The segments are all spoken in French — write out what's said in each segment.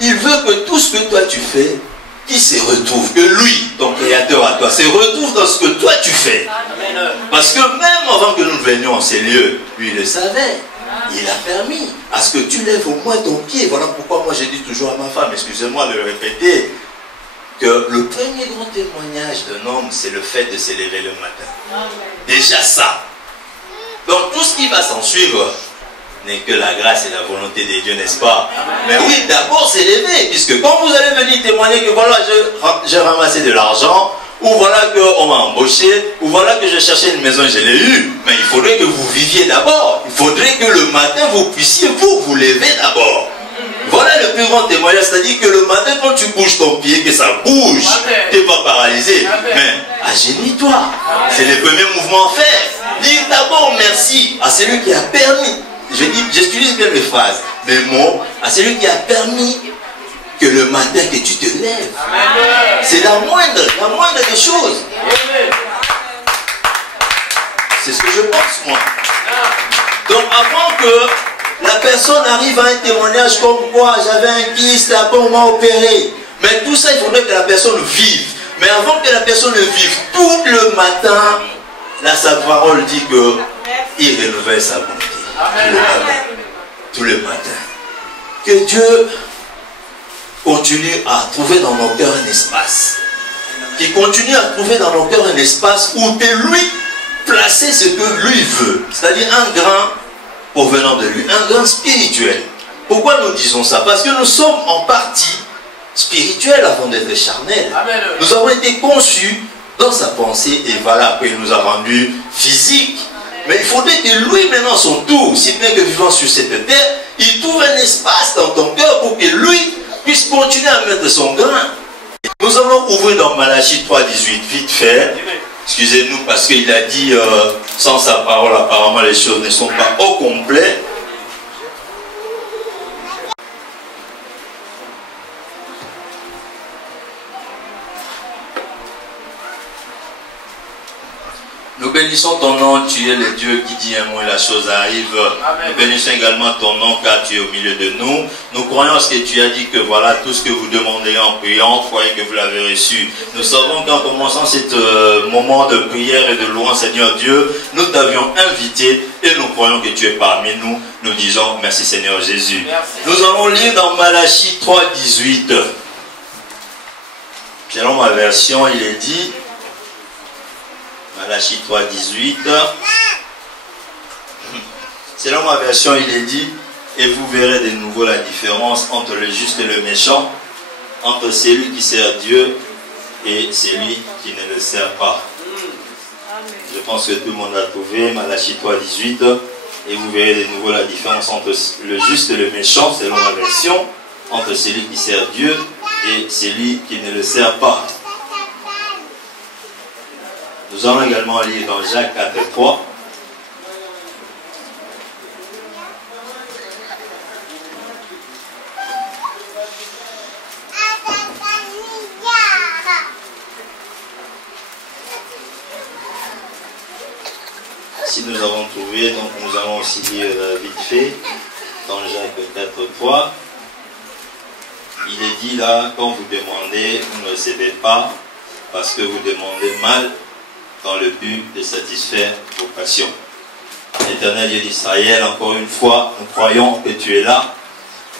il veut que tout ce que toi tu fais, qu'il se retrouve, que lui, ton créateur à toi, se retrouve dans ce que toi tu fais. Parce que même avant que nous venions en ces lieux, lui il le savait. Il a permis à ce que tu lèves au moins ton pied. Voilà pourquoi moi j'ai dit toujours à ma femme, excusez-moi de le répéter, que le premier grand témoignage d'un homme, c'est le fait de se lever le matin. Déjà ça. Donc tout ce qui va s'en suivre n'est que la grâce et la volonté de Dieu, n'est-ce pas? Mais oui, d'abord c'est lever, puisque quand vous allez venir témoigner que voilà, j'ai ramassé de l'argent, ou voilà qu'on m'a embauché, ou voilà que je cherchais une maison et je l'ai eu, mais il faudrait que vous viviez d'abord. Il faudrait que le matin vous puissiez vous lever d'abord. Voilà le plus grand témoignage, c'est-à-dire que le matin quand tu bouges ton pied, que ça bouge, tu n'es pas paralysé, mais agénis-toi. C'est le premier mouvement à faire. Dis d'abord merci à celui qui a permis. J'utilise bien mes phrases, mes mots, à celui qui a permis que le matin que tu te lèves. C'est la moindre des choses. C'est ce que je pense moi. Donc avant que la personne arrive à un témoignage comme quoi j'avais un kyste, après on m'a opéré. Mais tout ça, il faudrait que la personne vive. Mais avant que la personne ne vive, tout le matin, là, sa parole dit qu'il relevait sa bonté. Tout le matin. Que Dieu continue à trouver dans nos cœurs un espace. Qu'il continue à trouver dans nos cœurs un espace où que lui placer ce que lui veut. C'est-à-dire un grain provenant de lui, un grain spirituel. Pourquoi nous disons ça? Parce que nous sommes en partie spirituels avant d'être charnels. Nous avons été conçus dans sa pensée et voilà, après il nous a rendus physiques. Mais il faudrait que lui, maintenant, son tour, si bien que vivant sur cette terre, il trouve un espace dans ton cœur pour que lui puisse continuer à mettre son grain. Nous allons ouvrir dans Malachie 3,18, vite fait. Excusez-nous parce qu'il a dit, sans sa parole, apparemment les choses ne sont pas au complet. Nous bénissons ton nom, tu es le Dieu qui dit un mot et la chose arrive. Amen. Nous bénissons également ton nom car tu es au milieu de nous. Nous croyons à ce que tu as dit que voilà, tout ce que vous demandez en priant, croyez que vous l'avez reçu. Nous savons qu'en commençant ce moment de prière et de louange, Seigneur Dieu, nous t'avions invité et nous croyons que tu es parmi nous. Nous disons merci Seigneur Jésus. Merci. Nous allons lire dans Malachie 3,18. Selon ma version, il est dit... Malachie 3,18. Selon ma version, il est dit, et vous verrez de nouveau la différence entre le juste et le méchant, entre celui qui sert Dieu et celui qui ne le sert pas. Je pense que tout le monde a trouvé Malachie 3,18. Et vous verrez de nouveau la différence entre le juste et le méchant, selon ma version, entre celui qui sert Dieu et celui qui ne le sert pas. Nous allons également lire dans Jacques 4,3. Si nous avons trouvé, donc nous allons aussi lire vite fait dans Jacques 4,3. Il est dit là, quand vous demandez, vous ne recevez pas parce que vous demandez mal, dans le but de satisfaire vos passions. Éternel Dieu d'Israël, encore une fois, nous croyons que tu es là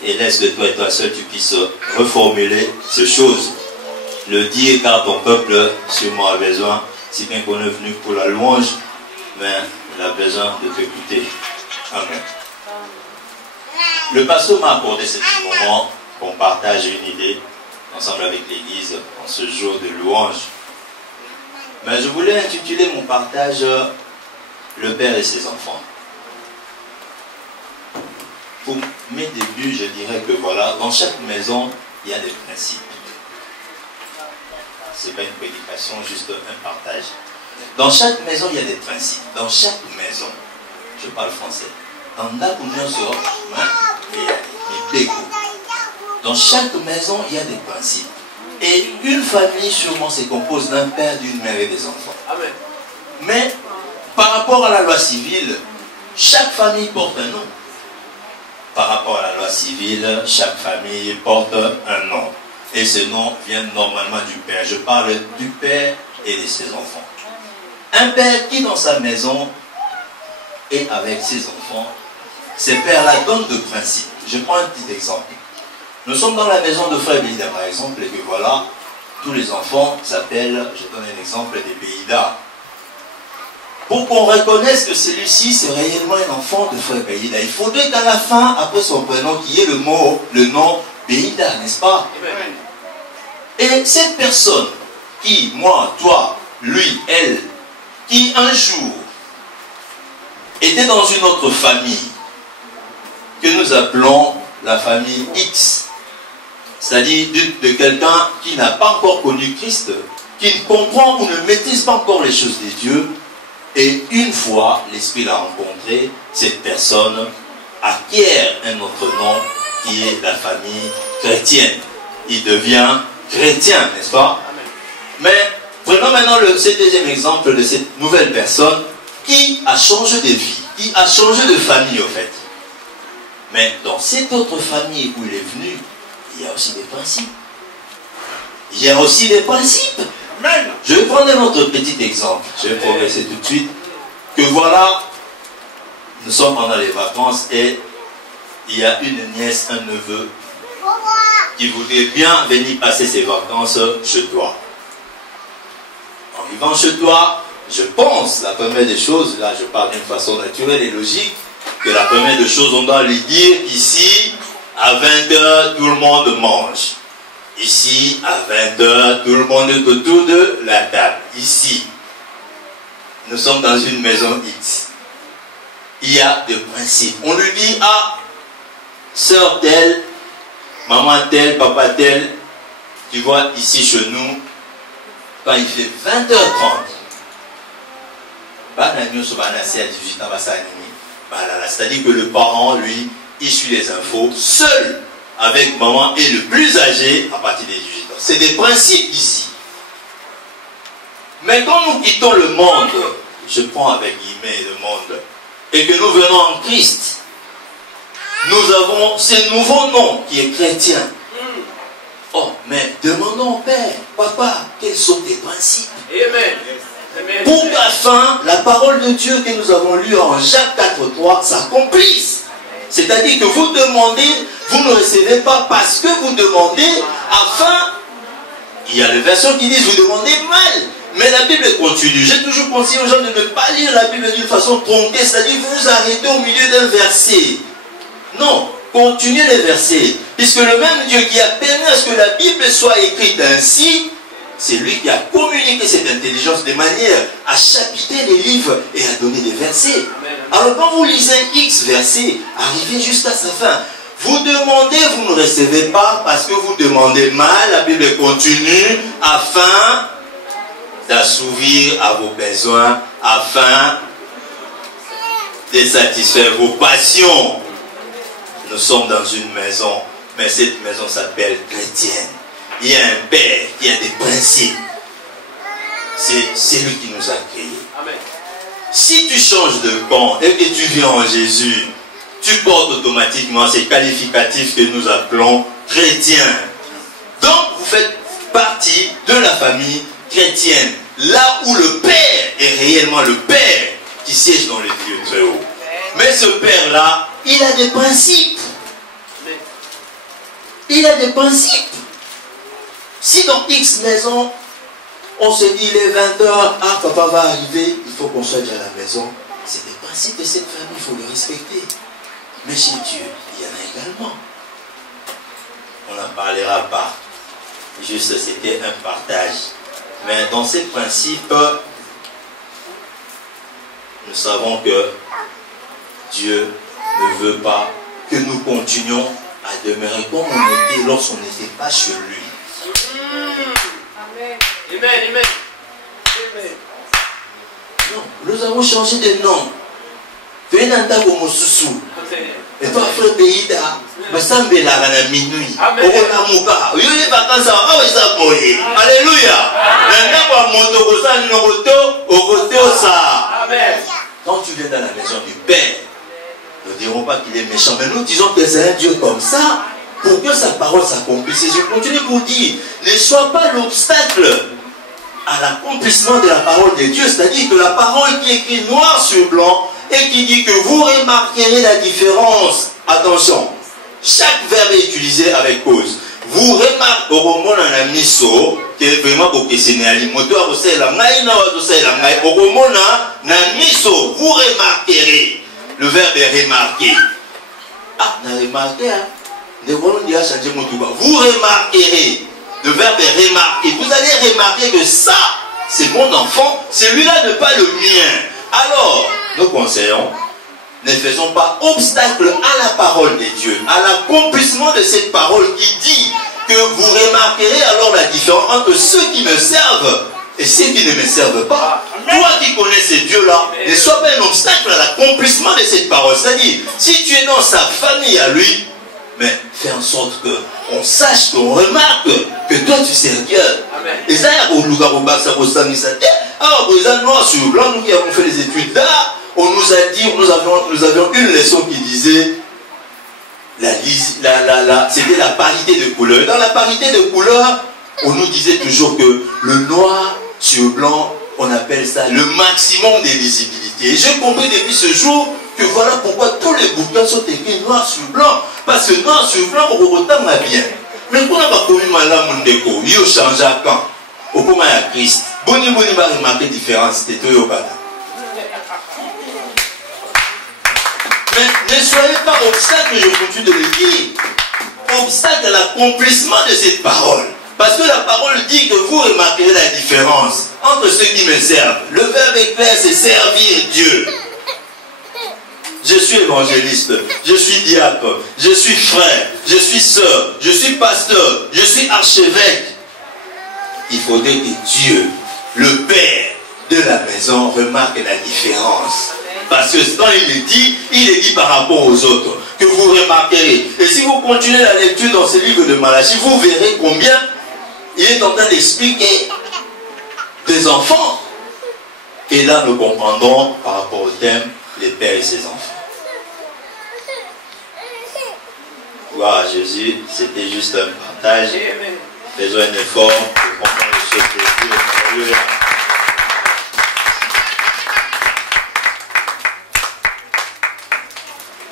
et laisse que toi et toi seul tu puisses reformuler ces choses. Le dire car ton peuple sûrement a besoin, si bien qu'on est venu pour la louange, mais il a besoin de t'écouter. Amen. Le pasteur m'a accordé ce petit moment qu'on partage une idée ensemble avec l'Église en ce jour de louange. Mais je voulais intituler mon partage Le Père et ses enfants. Pour mes débuts, je dirais que voilà, dans chaque maison, il y a des principes. Ce n'est pas une prédication, juste un partage. Dans chaque maison, il y a des principes. Dans chaque maison, je parle français. Dans chaque maison, il y a des principes. Et une famille, sûrement, se compose d'un père, d'une mère et des enfants. Amen. Mais, par rapport à la loi civile, chaque famille porte un nom. par rapport à la loi civile, chaque famille porte un nom. Et ce nom vient normalement du père. Je parle du père et de ses enfants. Un père qui dans sa maison est avec ses enfants, ces pères-là donnent de principes. Je prends un petit exemple. Nous sommes dans la maison de Frère Béida, par exemple, et que voilà, tous les enfants s'appellent, je donne un exemple, des Béida. Pour qu'on reconnaisse que celui-ci, c'est réellement un enfant de Frère Béida, il faudrait qu'à la fin, après son prénom, qu'il y ait le nom Béida, n'est-ce pas? Et cette personne qui, moi, toi, lui, elle, qui un jour était dans une autre famille, que nous appelons la famille X, c'est-à-dire de quelqu'un qui n'a pas encore connu Christ, qui ne comprend ou ne maîtrise pas encore les choses de Dieu, et une fois l'Esprit l'a rencontré, cette personne acquiert un autre nom qui est la famille chrétienne. Il devient chrétien, n'est-ce pas? Mais prenons maintenant ce deuxième exemple de cette nouvelle personne qui a changé de vie, qui a changé de famille au fait. Mais dans cette autre famille où il est venu, il y a aussi des principes. Il y a aussi des principes. Je vais prendre un autre petit exemple. Je vais progresser tout de suite. Que voilà, nous sommes pendant les vacances et il y a une nièce, un neveu qui voudrait bien venir passer ses vacances chez toi. En vivant chez toi, je pense, la première des choses, là je parle d'une façon naturelle et logique, que la première des choses, on doit lui dire ici, à 20h, tout le monde mange. Ici, à 20h, tout le monde est autour de la table. Ici, nous sommes dans une maison X. Il y a des principes. On lui dit, ah, sœur telle, maman telle, papa telle, tu vois, ici chez nous, quand il fait 20h30, c'est-à-dire que le parent, lui, il suit les infos seul avec maman et le plus âgé à partir des 18 ans. C'est des principes ici. Mais quand nous quittons le monde, je prends avec guillemets le monde, et que nous venons en Christ, nous avons ce nouveau nom qui est chrétien. Oh, mais demandons au Père, Papa, quels sont tes principes? Amen. Pour qu'à fin, la parole de Dieu que nous avons lue en Jacques 4.3 s'accomplisse. C'est-à-dire que vous demandez, vous ne recevez pas parce que vous demandez afin... Il y a des versions qui disent, vous demandez mal. Mais la Bible continue. J'ai toujours conseillé aux gens de ne pas lire la Bible d'une façon tronquée, c'est-à-dire vous vous arrêtez au milieu d'un verset. Non, continuez les versets. Puisque le même Dieu qui a permis à ce que la Bible soit écrite ainsi, c'est lui qui a communiqué cette intelligence de manière à chapitrer les livres et à donner des versets. Alors quand vous lisez X versets, arrivez jusqu'à sa fin. Vous demandez, vous ne recevez pas parce que vous demandez mal. La Bible continue afin d'assouvir à vos besoins, afin de satisfaire vos passions. Nous sommes dans une maison, mais cette maison s'appelle chrétienne. Il y a un Père qui a des principes. C'est lui qui nous a créés. Amen. Si tu changes de camp et que tu viens en Jésus, tu portes automatiquement ces qualificatifs que nous appelons chrétiens. Donc vous faites partie de la famille chrétienne. Là où le Père est réellement le Père qui siège dans les lieux très hauts. Mais ce Père-là, il a des principes. Il a des principes. Si dans X maison, on se dit il est 20h, ah papa va arriver, il faut qu'on soit déjà à la maison. C'est des principes de cette famille, il faut les respecter. Mais chez Dieu, il y en a également. On n'en parlera pas. Juste, c'était un partage. Mais dans ces principes, nous savons que Dieu ne veut pas que nous continuions à demeurer comme on était lorsqu'on n'était pas chez lui. Amen. Amen. Amen. Non, nous avons changé de nom. Et toi, frère Béida, me semble la minuit. Alléluia. Quand tu viens dans la maison du Père, Nous ne dirons pas qu'il est méchant, mais nous disons que c'est un Dieu comme ça, pour que sa parole s'accomplisse. Et je continue pour dire, ne sois pas l'obstacle à l'accomplissement de la parole de Dieu, c'est-à-dire que la parole qui est écrite noir sur blanc et qui dit que vous remarquerez la différence. Attention, chaque verbe est utilisé avec cause. Vous remarquez au roman en amiso qui est vraiment pour que c'est moteur la vous remarquerez. Le verbe est remarquer. Ah, on a remarqué, hein? Vous remarquerez. Le verbe est remarquer. Vous allez remarquer que ça, c'est mon enfant, celui-là n'est pas le mien. Alors, nous conseillons, ne faisons pas obstacle à la parole de Dieu, à l'accomplissement de cette parole qui dit que vous remarquerez alors la différence entre ceux qui me servent et ceux qui ne me servent pas. Toi qui connais ces dieux-là, ne sois pas un obstacle à l'accomplissement de cette parole. C'est-à-dire, si tu es dans sa famille à lui, mais fais en sorte qu'on sache, qu'on remarque que toi tu sers Dieu. Et ça, alors, noir sur blanc, nous qui avons fait des études d'art, on nous a dit, nous avions une leçon qui disait c'était la parité de couleurs. Dans la parité de couleurs, on nous disait toujours que le noir sur blanc, on appelle ça le maximum de lisibilité. Et j'ai compris depuis ce jour que voilà pourquoi tous les bouquins sont écrits noir sur blanc. Parce que noir sur blanc, on retend bien. Mais quand on a commis malin mon déco, il a changé à quand? Au comment il y a Christ. Boni va remarquer la différence. C'était tout au bas. Mais ne soyez pas obstacle, je continue de le dire, obstacle à l'accomplissement de cette parole. Parce que la parole dit que vous remarquerez la différence entre ceux qui me servent. Le verbe est clair, c'est servir Dieu. Je suis évangéliste, je suis diacre, je suis frère, je suis sœur, je suis pasteur, je suis archevêque. Il faudrait que Dieu, le Père de la maison, remarque la différence. Parce que quand il est dit par rapport aux autres, que vous remarquerez. Et si vous continuez la lecture dans ce livre de Malachie, vous verrez combien il est en train d'expliquer des enfants. Et là, nous comprendrons par rapport au thème, les pères et ses enfants. Gloire à Jésus, c'était juste un partage. Faisons un effort pour comprendre les choses de Dieu. Alléluia.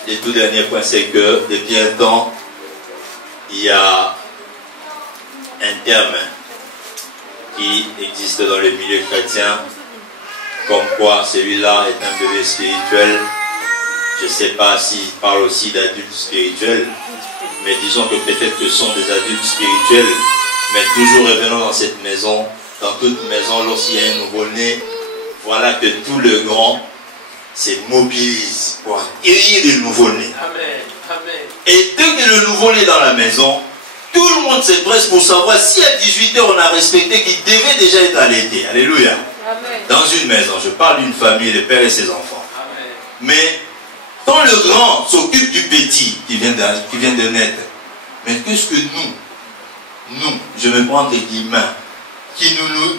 Le tout dernier point, c'est que depuis un temps, il y a un terme qui existe dans le milieu chrétien, comme quoi celui-là est un bébé spirituel. Je ne sais pas s'il parle aussi d'adultes spirituels, mais disons que peut-être que ce sont des adultes spirituels, mais toujours revenons dans cette maison, dans toute maison, lorsqu'il y a un nouveau-né, voilà que tout le grand se mobilise pour accueillir le nouveau-né. Et dès que le nouveau-né est dans la maison, tout le monde se presse pour savoir si à 18h on a respecté qu'il devait déjà être allaité. Alléluia. Amen. Dans une maison, je parle d'une famille, le père et ses enfants. Amen. Mais quand le grand s'occupe du petit qui vient de naître, mais qu'est-ce que nous, je me prends des guillemets, qui nous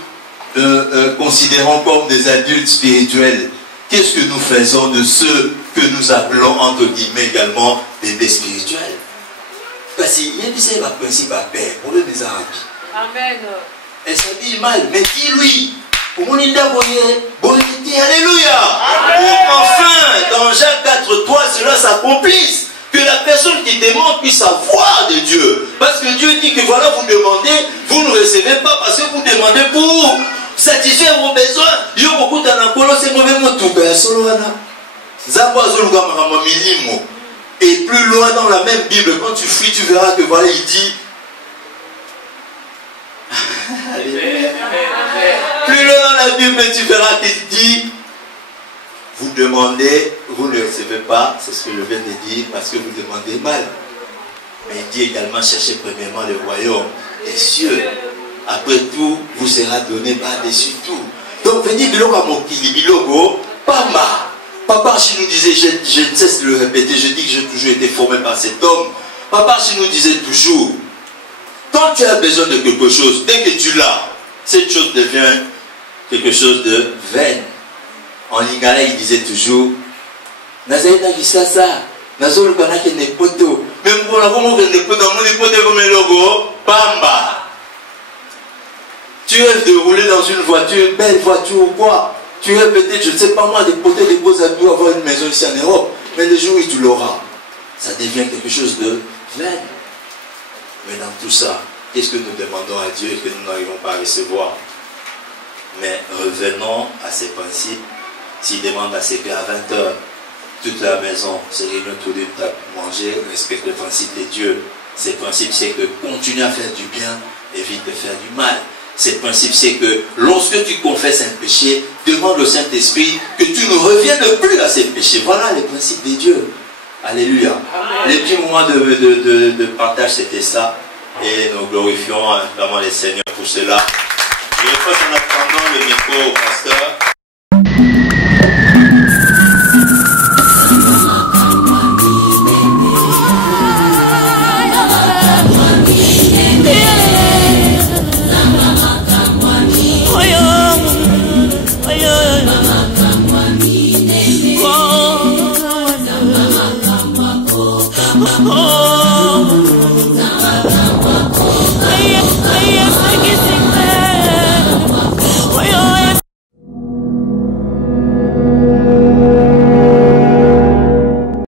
considérons comme des adultes spirituels, qu'est-ce que nous faisons de ceux que nous appelons entre guillemets également bébés spirituels? Parce qu'il y a des principes à père pour le désarrêt. Amen. Elle s'habille mal, mais dis-lui. Alléluia. Pour enfin, dans Jacques 4:3, cela s'accomplisse. Que la personne qui demande puisse avoir de Dieu. Parce que Dieu dit que voilà, vous demandez, vous ne recevez pas parce que vous demandez pour satisfaire vos besoins. Et plus loin dans la même Bible, quand tu fouilles, tu verras que voilà, il dit. Plus loin dans la Bible, tu verras qu'il dit. Vous demandez, vous ne recevez pas, c'est ce que je viens de dire, parce que vous demandez mal. Mais il dit également, cherchez premièrement le royaume des cieux. Après tout, vous sera donné par-dessus tout. Donc, venez biloko à mon kili, biloko, pas mal. Papa, si nous disait, je ne cesse de le répéter, je dis que j'ai toujours été formé par cet homme. Papa, si nous disait toujours, quand tu as besoin de quelque chose, dès que tu l'as, cette chose devient quelque chose de vain. En lingala, il disait toujours, Nazaïna Gisasa, Nazol Kanake Nepoto, même pour la moment que Nepoto, mon Nepoto comme un logo, Pamba. Tu rêves de rouler dans une voiture, belle voiture ou quoi? Tu rêves peut-être, je ne sais pas moi, de porter des beaux habits, avoir une maison ici en Europe. Mais le jour où tu l'auras, ça devient quelque chose de vain. Mais dans tout ça, qu'est-ce que nous demandons à Dieu et que nous n'arrivons pas à recevoir? Mais revenons à ces principes. S'il demande à ce qu'à 20 h, toute la maison se réunit autour d'une table pour manger, respecte le principe de Dieu. Ce principe, c'est que continue à faire du bien, évite de faire du mal. Ce principe, c'est que lorsque tu confesses un péché, demande au Saint-Esprit que tu ne reviennes plus à ces péchés. Voilà le principe de Dieu. Alléluia. Amen. Les petits moments de partage, c'était ça. Et nous glorifions vraiment les Seigneurs pour cela. Je passe en attendant le micro au pasteur.